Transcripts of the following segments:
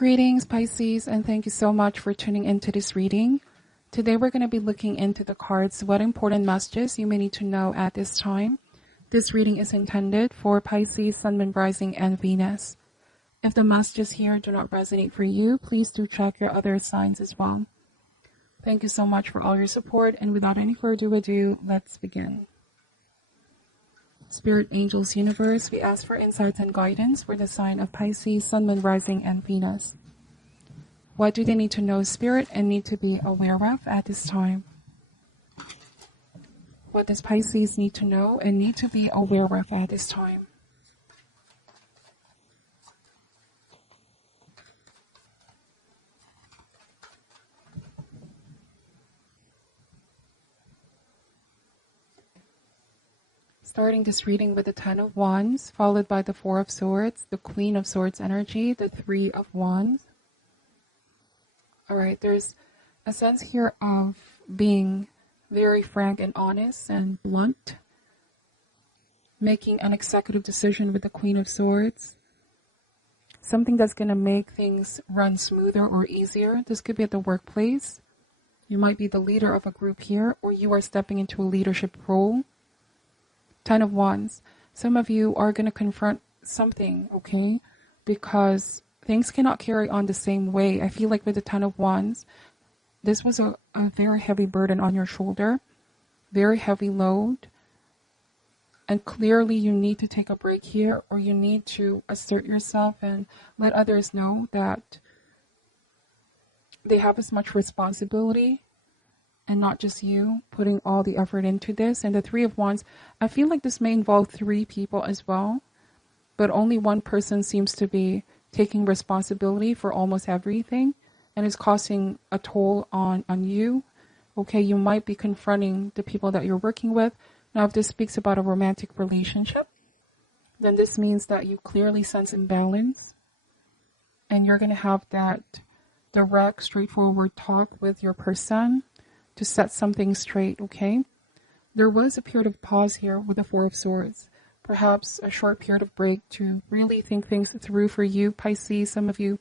Greetings, Pisces, and thank you so much for tuning into this reading. Today we're going to be looking into the cards, what important messages you may need to know at this time. This reading is intended for Pisces, Sun, Moon, Rising, and Venus. If the messages here do not resonate for you, please do check your other signs as well. Thank you so much for all your support, and without any further ado, let's begin. Spirit, Angels, Universe, we ask for insights and guidance for the sign of Pisces, Sun, Moon, Rising, and Venus. What do they need to know, Spirit, and need to be aware of at this time? What does Pisces need to know and need to be aware of at this time? Starting this reading with the Ten of Wands, followed by the Four of Swords, the Queen of Swords energy, the Three of Wands. Alright, there's a sense here of being very frank and honest and blunt. Making an executive decision with the Queen of Swords. Something that's going to make things run smoother or easier. This could be at the workplace. You might be the leader of a group here, or you are stepping into a leadership role. Ten of Wands. Some of you are going to confront something, okay? Because things cannot carry on the same way. I feel like with the Ten of Wands, this was a very heavy burden on your shoulder. Very heavy load. And clearly you need to take a break here, or you need to assert yourself and let others know that they have as much responsibility and not just you putting all the effort into this. And the Three of Wands, I feel like this may involve three people as well, but only one person seems to be taking responsibility for almost everything, and is causing a toll on you. Okay, you might be confronting the people that you're working with. Now, if this speaks about a romantic relationship, then this means that you clearly sense imbalance, and you're going to have that direct, straightforward talk with your person to set something straight, okay? There was a period of pause here with the Four of Swords. Perhaps a short period of break to really think things through for you, Pisces. Some of you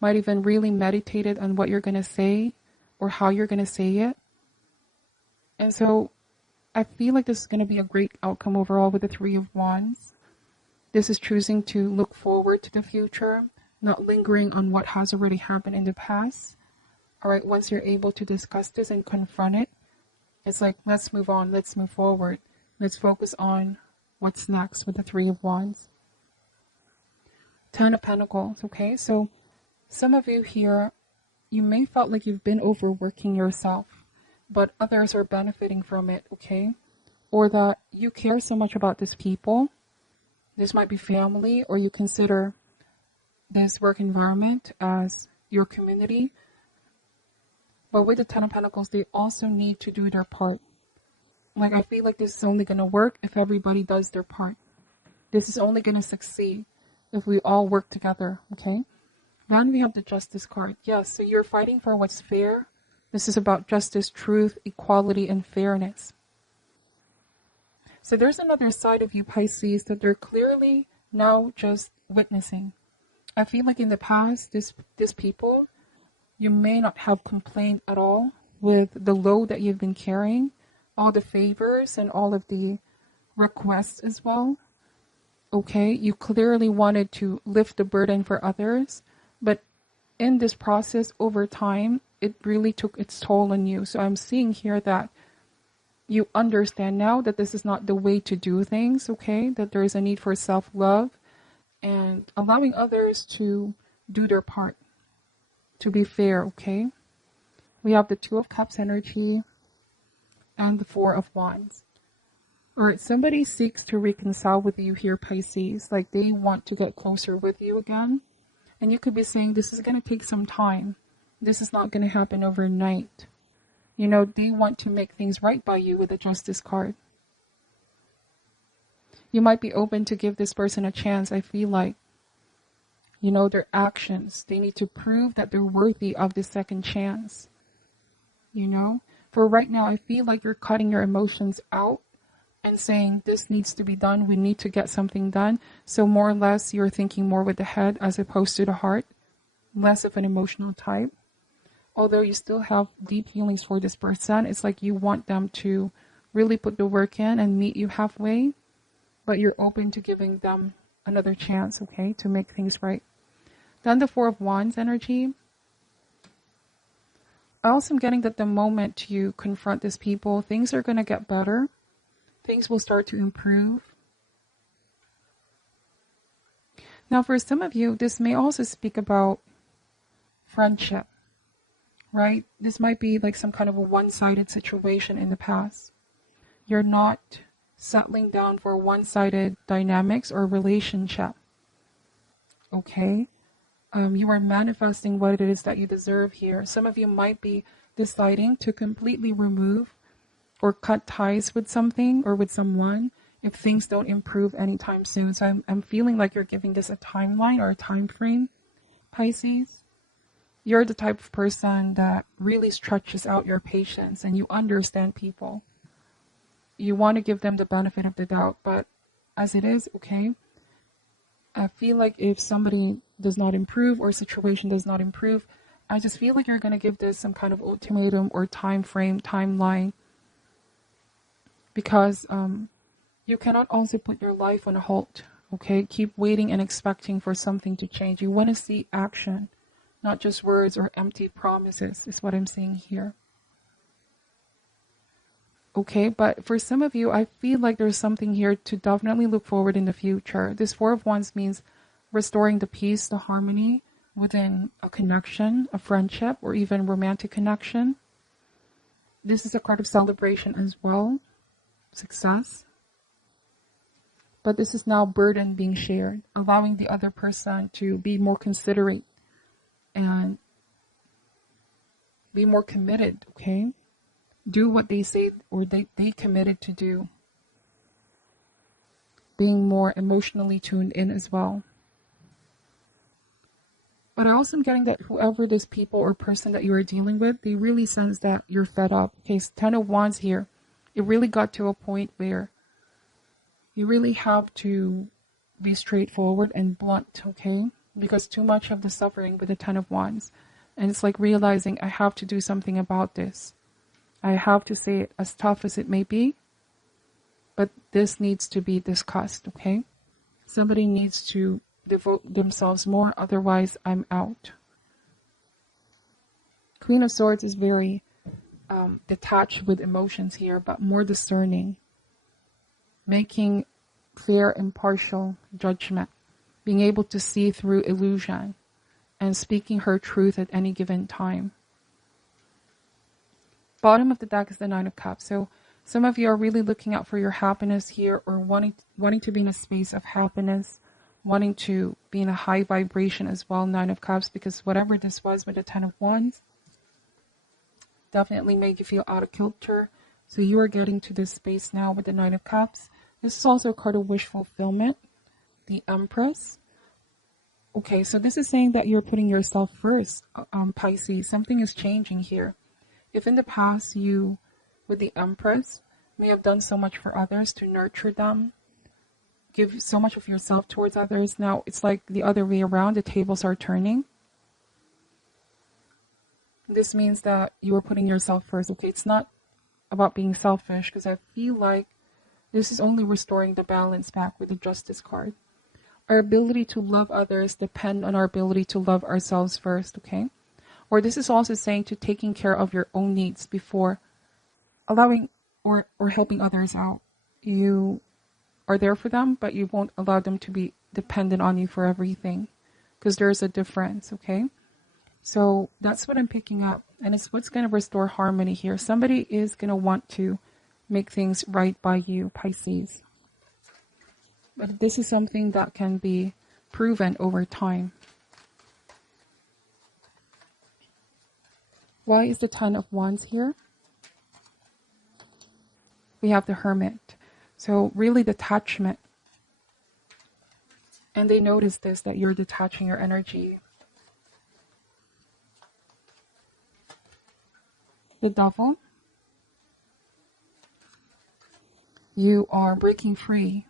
might even really meditated on what you're going to say or how you're going to say it. And so I feel like this is going to be a great outcome overall with the Three of Wands. This is choosing to look forward to the future, not lingering on what has already happened in the past. All right, once you're able to discuss this and confront it, it's like, let's move on, let's move forward. Let's focus on what's next with the Three of Wands. Ten of Pentacles, okay? So some of you here, you may felt like you've been overworking yourself, but others are benefiting from it, okay? Or that you care so much about these people. This might be family, or you consider this work environment as your community. But with the Ten of Pentacles, they also need to do their part. Like, I feel like this is only going to work if everybody does their part. This is only going to succeed if we all work together, okay? Then we have the Justice card. Yes, so you're fighting for what's fair. This is about justice, truth, equality, and fairness. So there's another side of you, Pisces, that they're clearly now just witnessing. I feel like in the past, this people, you may not have complained at all with the load that you've been carrying, all the favors and all of the requests as well. Okay, you clearly wanted to lift the burden for others, but in this process, over time, it really took its toll on you. So I'm seeing here that you understand now that this is not the way to do things, okay? That there is a need for self-love and allowing others to do their part. To be fair, okay? We have the Two of Cups energy and the Four of Wands. Alright, somebody seeks to reconcile with you here, Pisces. Like, they want to get closer with you again. And you could be saying, this is going to take some time. This is not going to happen overnight. You know, they want to make things right by you with the Justice card. You might be open to give this person a chance, I feel like. You know, their actions. They need to prove that they're worthy of the second chance. You know? For right now, I feel like you're cutting your emotions out and saying, this needs to be done. We need to get something done. So more or less, you're thinking more with the head as opposed to the heart. less of an emotional type. Although you still have deep feelings for this person, it's like you want them to really put the work in and meet you halfway, but you're open to giving them another chance, okay, to make things right. Then the Four of Wands energy. I also am getting that the moment you confront these people, things are going to get better. Things will start to improve. Now, for some of you, this may also speak about friendship, right? This might be like some kind of a one-sided situation in the past. You're not settling down for one-sided dynamics or relationship, okay? You are manifesting what it is that you deserve here. Some of you might be deciding to completely remove or cut ties with something or with someone if things don't improve anytime soon. So I'm feeling like you're giving this a timeline or a time frame, Pisces. You're the type of person that really stretches out your patience and you understand people. You want to give them the benefit of the doubt, but as it is, okay, I feel like if somebody does not improve or situation does not improve, I just feel like you're going to give this some kind of ultimatum or time frame, timeline, because you cannot also put your life on hold, okay? Keep waiting and expecting for something to change. You want to see action, not just words or empty promises, is what I'm seeing here. Okay, but for some of you, I feel like there's something here to definitely look forward in the future. This Four of Wands means restoring the peace, the harmony within a connection, a friendship, or even romantic connection. This is a card of celebration as well, success. But this is now burden being shared, allowing the other person to be more considerate and be more committed, okay? Do what they say or they committed to do. Being more emotionally tuned in as well. But I also am getting that whoever this people or person that you are dealing with, they really sense that you're fed up. Okay, so 10 of Wands here. It really got to a point where you really have to be straightforward and blunt, okay? Because too much of the suffering with the 10 of Wands. And it's like realizing I have to do something about this. I have to say it as tough as it may be, but this needs to be discussed, okay? Somebody needs to devote themselves more, otherwise I'm out. Queen of Swords is very detached with emotions here, but more discerning. Making fair, impartial judgment. Being able to see through illusion and speaking her truth at any given time. Bottom of the deck is the Nine of Cups. So some of you are really looking out for your happiness here, or wanting to be in a space of happiness, wanting to be in a high vibration as well, Nine of Cups, because whatever this was with the 10 of Wands definitely made you feel out of kilter. So you are getting to this space now with the Nine of Cups. This is also a card of wish fulfillment, the Empress. Okay, so this is saying that you're putting yourself first, Pisces. Something is changing here. If in the past you, with the Empress, may have done so much for others to nurture them, give so much of yourself towards others, now it's like the other way around, the tables are turning. This means that you are putting yourself first, okay? It's not about being selfish, because I feel like this is only restoring the balance back with the Justice card. Our ability to love others depend on our ability to love ourselves first, okay? Or this is also saying to taking care of your own needs before allowing or helping others out. You are there for them, but you won't allow them to be dependent on you for everything, because there's a difference, okay? So that's what I'm picking up, and it's what's going to restore harmony here. Somebody is going to want to make things right by you, Pisces. But this is something that can be proven over time. Why is the 10 of Wands here? We have the Hermit. So really detachment. And they notice this, that you're detaching your energy. The Devil. You are breaking free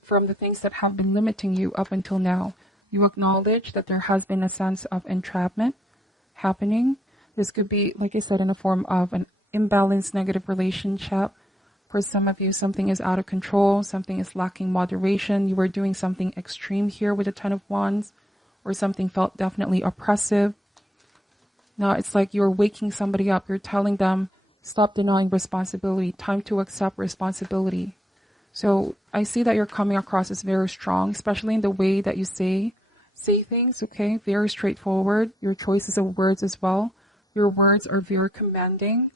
from the things that have been limiting you up until now. You acknowledge that there has been a sense of entrapment happening. This could be, like I said, in the form of an imbalanced negative relationship. For some of you, something is out of control, something is lacking moderation. You were doing something extreme here with the Ten of Wands, or something felt definitely oppressive. Now it's like you're waking somebody up. You're telling them, stop denying responsibility. Time to accept responsibility. So I see that you're coming across as very strong, especially in the way that you say things, okay? Very straightforward. Your choices of words as well. Your words are very commanding.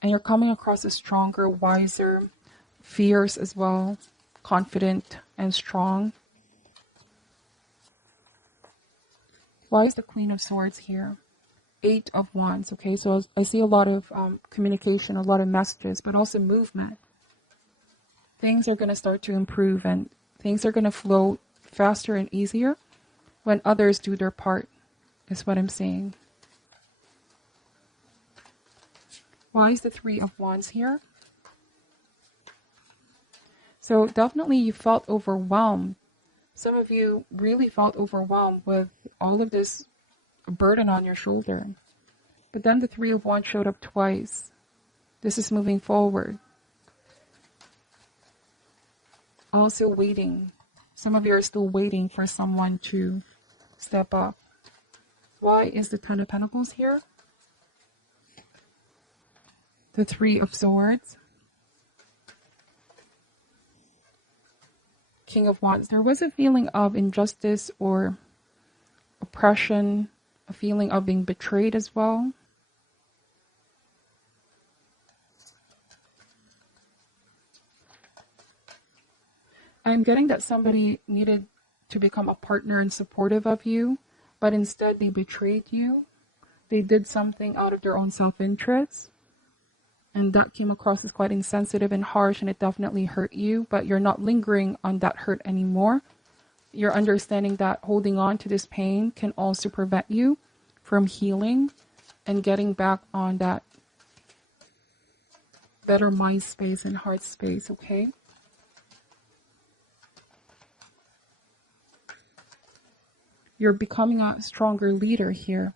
And you're coming across as stronger, wiser, fierce as well, confident and strong. Why is the Queen of Swords here? 8 of Wands, okay? So I see a lot of communication, a lot of messages, but also movement. Things are going to start to improve and things are going to flow faster and easier when others do their part, is what I'm saying. Why is the 3 of Wands here? So definitely you felt overwhelmed. Some of you really felt overwhelmed with all of this burden on your shoulder. But then the 3 of Wands showed up twice. This is moving forward. Also waiting. Some of you are still waiting for someone to step up. Why is the 10 of Pentacles here? The 3 of Swords. King of Wands. There was a feeling of injustice or oppression, a feeling of being betrayed as well. I'm getting that somebody needed to become a partner and supportive of you, but instead they betrayed you. They did something out of their own self-interest. And that came across as quite insensitive and harsh, and it definitely hurt you, but you're not lingering on that hurt anymore. You're understanding that holding on to this pain can also prevent you from healing and getting back on that better mind space and heart space, okay? You're becoming a stronger leader here.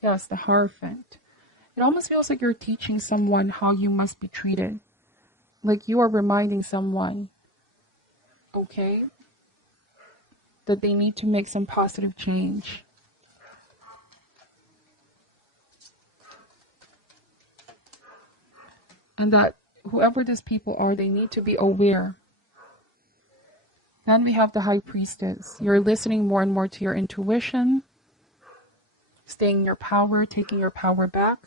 Yes, the Hierophant. It almost feels like you're teaching someone how you must be treated. Like you are reminding someone, okay, that they need to make some positive change. And that whoever these people are, they need to be aware. Then we have the High Priestess. You're listening more and more to your intuition, staying in your power, taking your power back.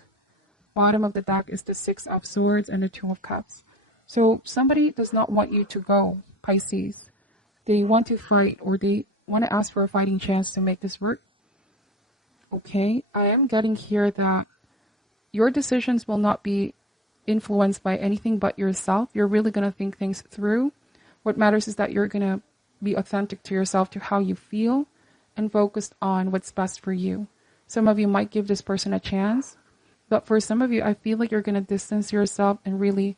Bottom of the deck is the 6 of Swords and the 2 of Cups. So somebody does not want you to go, Pisces. They want to fight, or they want to ask for a fighting chance to make this work. Okay, I am getting here that your decisions will not be influenced by anything but yourself. You're really going to think things through. What matters is that you're going to be authentic to yourself, to how you feel, and focused on what's best for you. Some of you might give this person a chance. But for some of you, I feel like you're going to distance yourself and really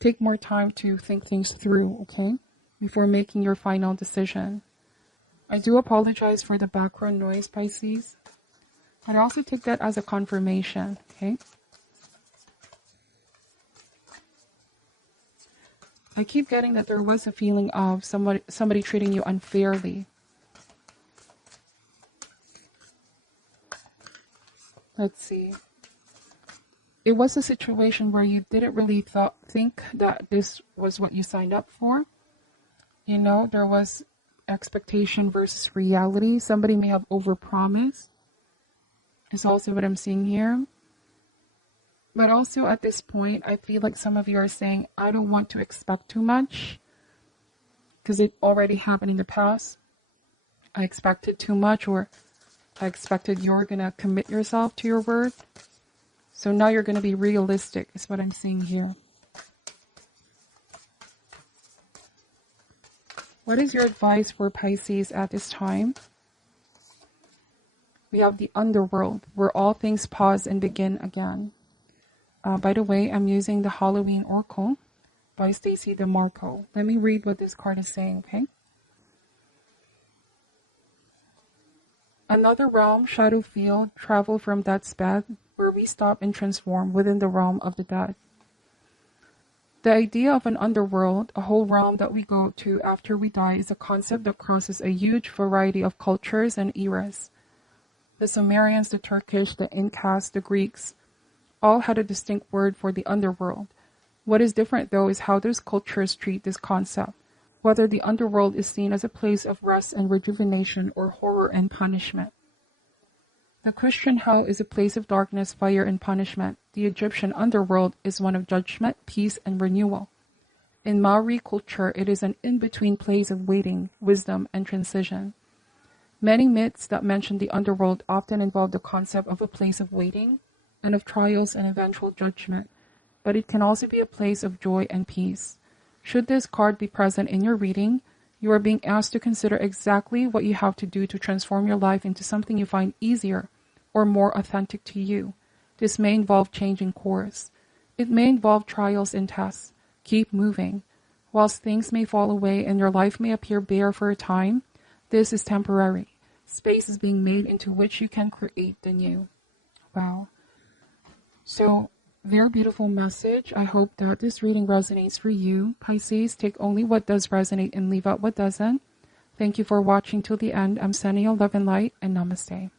take more time to think things through, okay? Before making your final decision. I do apologize for the background noise, Pisces. But I also take that as a confirmation, okay? I keep getting that there was a feeling of somebody treating you unfairly. Let's see. It was a situation where you didn't really think that this was what you signed up for. You know, there was expectation versus reality. Somebody may have overpromised. Is also what I'm seeing here. But also at this point, I feel like some of you are saying, I don't want to expect too much because it already happened in the past. I expected too much, or I expected you're going to commit yourself to your word. So now you're going to be realistic, is what I'm seeing here. What is your advice for Pisces at this time? We have the underworld, where all things pause and begin again. By the way, I'm using the Halloween Oracle by Stacy DeMarco. Let me read what this card is saying, okay? Another realm, shadow field, travel from death's bed, where we stop and transform within the realm of the dead. The idea of an underworld, a whole realm that we go to after we die, is a concept that crosses a huge variety of cultures and eras. The Sumerians, the Turkish, the Incas, the Greeks, all had a distinct word for the underworld. What is different, though, is how those cultures treat this concept, whether the underworld is seen as a place of rest and rejuvenation or horror and punishment. The Christian hell is a place of darkness, fire, and punishment. The Egyptian underworld is one of judgment, peace, and renewal. In Maori culture, it is an in-between place of waiting, wisdom, and transition. Many myths that mention the underworld often involve the concept of a place of waiting and of trials and eventual judgment, but it can also be a place of joy and peace. Should this card be present in your reading, you are being asked to consider exactly what you have to do to transform your life into something you find easier or more authentic to you. This may involve changing course. It may involve trials and tests. Keep moving. Whilst things may fall away and your life may appear bare for a time, this is temporary. Space is being made into which you can create the new. Wow. So, very beautiful message. I hope that this reading resonates for you. Pisces, take only what does resonate and leave out what doesn't. Thank you for watching till the end. I'm sending you love and light, and namaste.